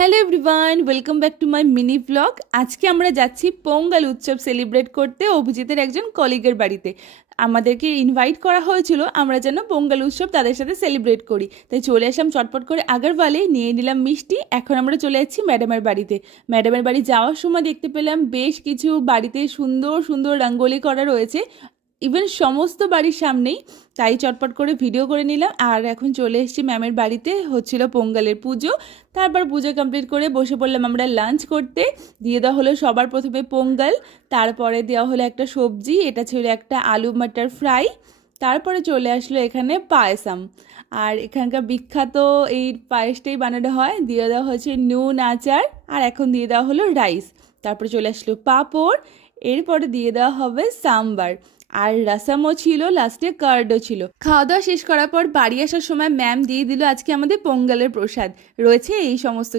Hello everyone, welcome back to my mini blog. আজকে আমরা যাচ্ছি পোঙ্গল উৎসব সেলিব্রেট করতে অভিজিতের একজন কলিগের বাড়িতে। আমাদেরকে ইনভাইট করা হয়েছিল আমরা যেন পোঙ্গল উৎসব তাদের সাথে সেলিব্রেট করি, তাই চলে আসলাম চটপট করে আগরওয়ালে, নিয়ে নিলাম মিষ্টি। এখন আমরা চলে যাচ্ছি ম্যাডামের বাড়িতে। ম্যাডামের বাড়ি যাওয়ার সময় দেখতে পেলাম বেশ কিছু বাড়িতে সুন্দর সুন্দর রঙ্গোলি করা রয়েছে, ইভেন সমস্ত বাড়ির সামনেই। তাই চটপট করে ভিডিও করে নিলাম। আর এখন চলে এসেছি ম্যামের বাড়িতে, হচ্ছিল পোঙ্গলের পুজো। তারপর পুজো কমপ্লিট করে বসে পড়লাম আমরা লাঞ্চ করতে। দিয়ে দেওয়া হলো সবার প্রথমে পোঙ্গল, তারপরে দেওয়া হলো একটা সবজি, এটা ছিল একটা আলু মটর ফ্রাই। তারপরে চলে আসলো এখানে পায়েসাম, আর এখানকার বিখ্যাত এই পায়েসটাই বানানো হয়। দিয়ে দেওয়া হয়েছে নুন আচার, আর এখন দিয়ে দেওয়া হলো রাইস। তারপরে চলে আসলো পাঁপড়, এরপরে দিয়ে দেওয়া হবে সাম্বার, আর রাসামও ছিল, লাস্টে কার্ডও ছিল। খাওয়া দাওয়া শেষ করার পর বাড়ি আসার সময় ম্যাম দিয়ে দিল আজকে আমাদের পোঙ্গলের প্রসাদ রয়েছে এই সমস্ত